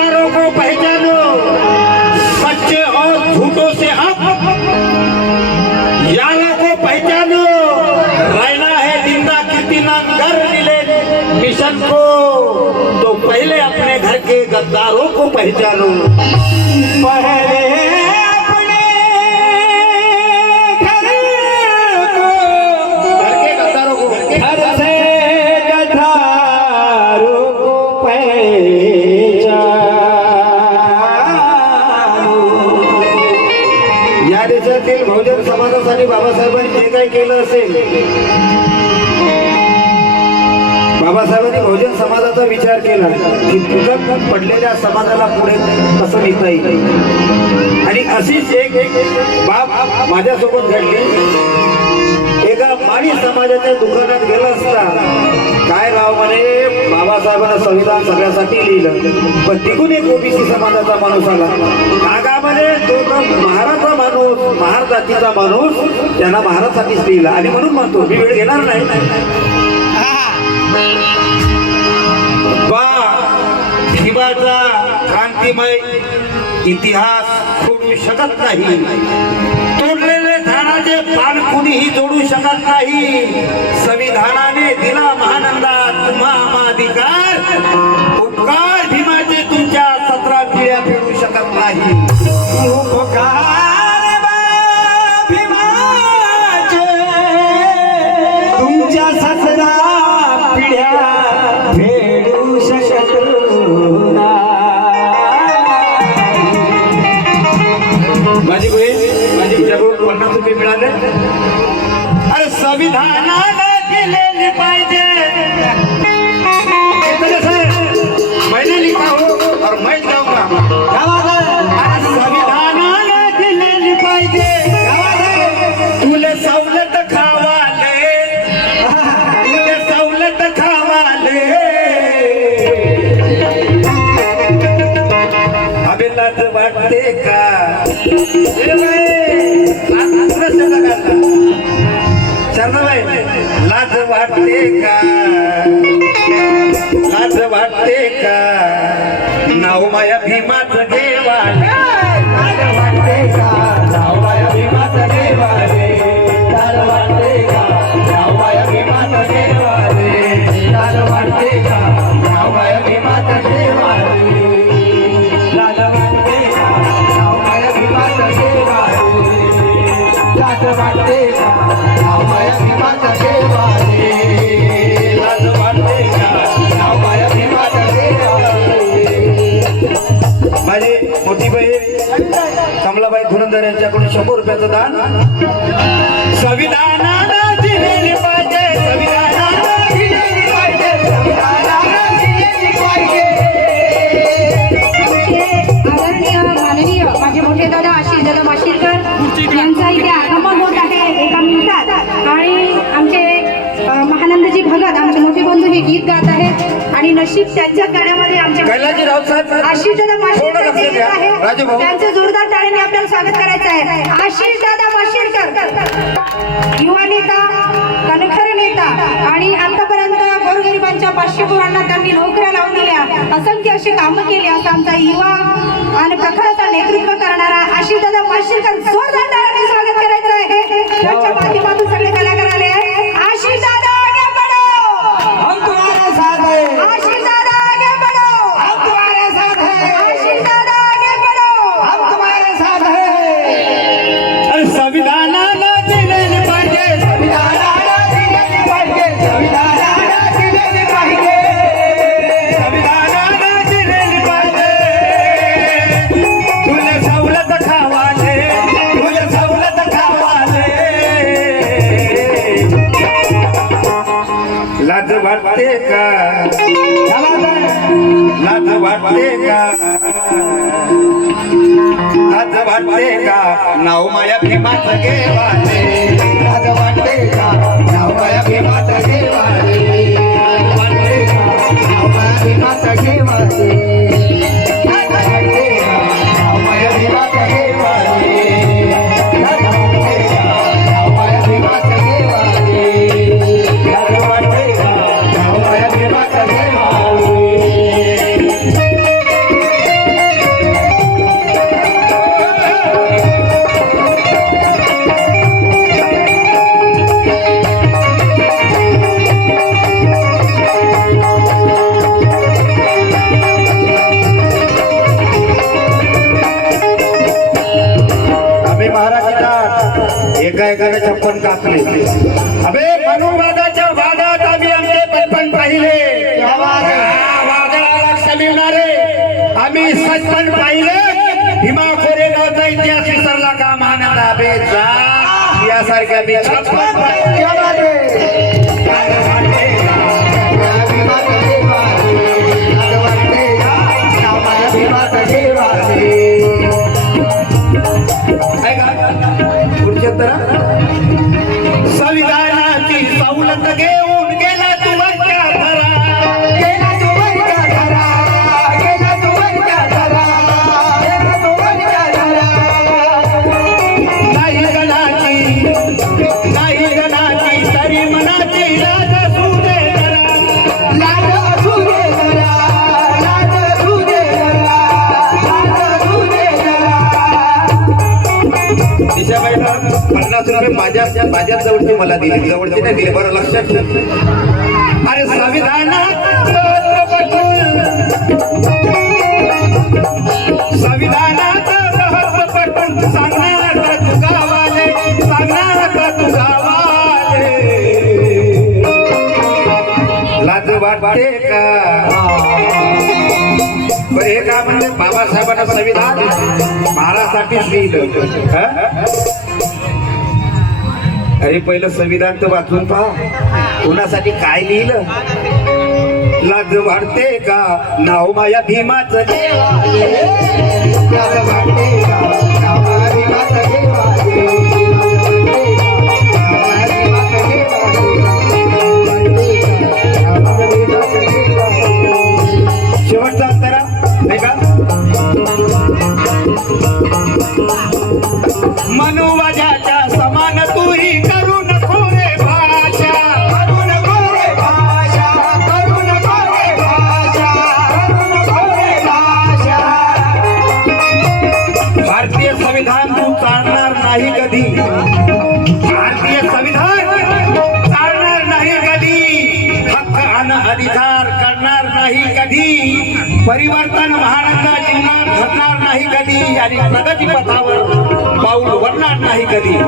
इशारों को पहचानो। सच्चे और झूठों से अब यारों को पहचानो। रहना है ज़िंदा, कितना कर मिले मिशन को। तो पहले अपने घर के गद्दारों को पहचानो। पहले घर घर के गद्दारों को। घर से बहुजन बाबासाहेबांनी जे काही केलं असेल बाबासाहेबांनी बहुजन समाजाचा विचार केला की तुटक पडलेल्या समाजाला पुढे कसं नेता येईल? आणि अशीच एक एक बाब माझ्यासोबत घडली. एका माळी समाजाच्या दुकानात गेला असता? काय राव म्हणे बाबासाहेबांना संविधान सगळ्यासाठी लिहिलं. पण तिकून एक ओबीसी समाजाचा माणूस आला. कागा म्हणे तो तर महाराचा माणूस महार जातीचा माणूस त्यांना महाराजसाठीच लिहिला. आणि म्हणून म्हणतो मी वेळ घेणार नाही. वा क्रांतिमय इतिहास सोडू शकत नाही. झाडाचे पान कुणीही जोडू शकत नाही. संविधानाने दिला महानंदा तुम्हा ए बाई, लाज वाटते का? लाज वाटते का? नाव माया भीमाचं तर याच्याकडून शंभर रुपयाचं दान. संविधानाला दिलेली पाहिजे संविधानाला दिलेली पाहिजे संविधानाला दिलेली पाहिजे. आदरणीय माननीय माझे मोठे दादा आशिष दादा माशिरकर यांचा इथे आगमन होत आहे एका मिनिटात. आणि आमचे महानंदजी भगत आमचे मोठे बंधू हे गीत गात आहेत. आणि नशीब त्यांच्या गाण्यामध्ये कैलाजी रावसाहेब आशिष दादा. आहे. भाऊ. त्यांचं जोरदार टाळ्याने आपल्याला स्वागत करायचं आहे. आशिष दादा माशिरकर युवा नेता कणखर नेता आणि आतापर्यंत गोरगरिबांच्या पाचशे पोरांना त्यांनी नोकऱ्या लावून दिल्या. असंख्य अशी कामं केली असं आमचा युवा आणि प्रखराचा नेतृत्व करणारा आशिष दादा माशिरकर जोरदार टाळ्याने स्वागत करायचं आहे. त्यांच्या माध्यमातून सगळे कलाकार वाटते का? लाज वाटते का? लाज वाटते का? नाव माया भीमाच घेवाले लाज वाटते का? नाव माया आम्ही सचपण पाहिले. भीमा कोरेगावचा इतिहास विसरला का मानला बे जा यासारख्या बी छप्पन बात है? काय पन्नास रुपये माझ्या माझ्या जवळचे मला दिले. जवळचे नाही दिले. बरं लक्षात ठेव. अरे संविधानात संविधानात सांगणार का सांगणार का लाज वाटते का? बरं हे का म्हणजे बाबासाहेबांना संविधान महाराष्ट्रासाठीच लिहिलं अरे पहिलं संविधान तर वाचून पहा. कोणासाठी काय लिहिलं? लाज वाढते का? नाव माया भीमाचं लाज का? देवा नाही कधी. भारतीय संविधान चालणार नाही कधी. हक्क आणि अधिकार करणार नाही कधी. परिवर्तन महानंद जीवनात घडणार नाही कधी. आणि प्रगती पथावर पाऊल वळणार नाही कधी.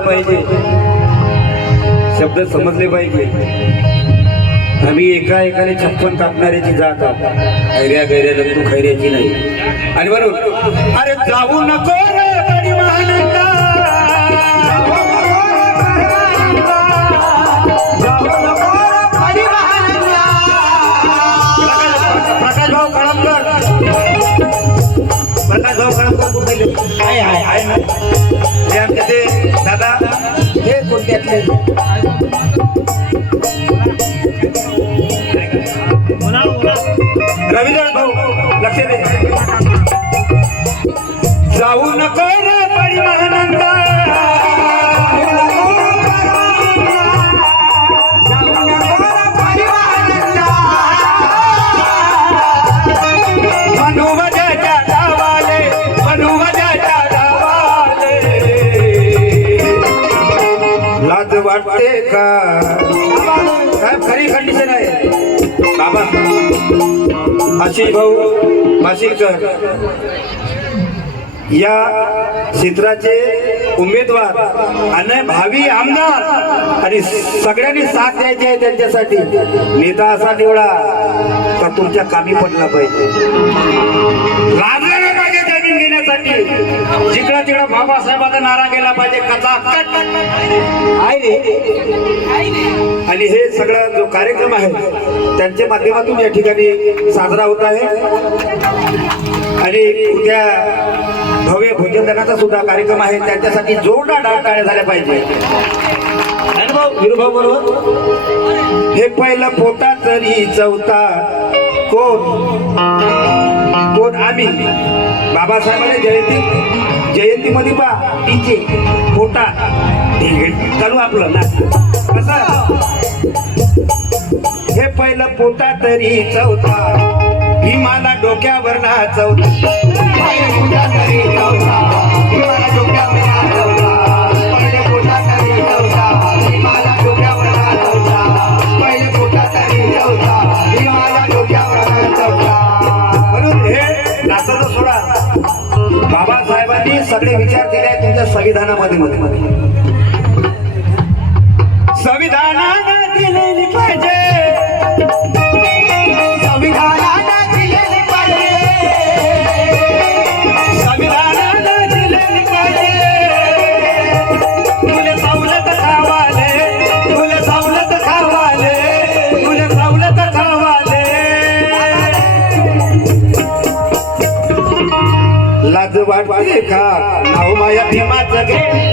समजायला पाहिजे. शब्द समजले पाहिजे. आम्ही एका एकाने छप्पन कापणाऱ्याची जात आहोत. खैऱ्या गैऱ्या तू खैऱ्याची नाही. आणि बरोबर अरे जाऊ नको प्रकाश भाऊ कळमकर प्रकाश भाऊ कळमकर कुठे हे कोणत्यातले? रवींद्र भाऊ लक्ष दे. वाटते का? खरी कंडिशन आहे. बाबा आशिष भाऊ माशिलकर या क्षेत्राचे उमेदवार आणि भावी आमदार आणि सगळ्यांनी साथ द्यायची आहे त्यांच्यासाठी. नेता असा निवडा तर तुमच्या कामी पडला पाहिजे. पाहिजे जमीन घेण्यासाठी जिकडं तिकडं बाबासाहेबाचा नारा गेला पाहिजे कचा आहे आणि हे सगळा जो कार्यक्रम आहे त्यांच्या माध्यमातून या ठिकाणी साजरा होत आहे. आणि उद्या भव्य भोजनदानाचा सुद्धा कार्यक्रम आहे. त्यांच्यासाठी जोरदार डाळ टाळ्या झाल्या पाहिजे भाऊ? बरोबर? हे पहिलं पोटा तरी चौथा कोण? कोण? आम्ही. बाबासाहेबांच्या जयंती जयंतीमध्ये पा तिचे मोठा. चालू आपलं नाच. हे पहिलं पोटा तरी चौथा. भीमाला डोक्यावर नाचवता. तरी चौथा सगळे विचार केले आहेत तुमच्या संविधानामध्ये मध्ये. संविधानानं दिलेली पाहिजे. लाज का? नाव माया भीमाचं घे.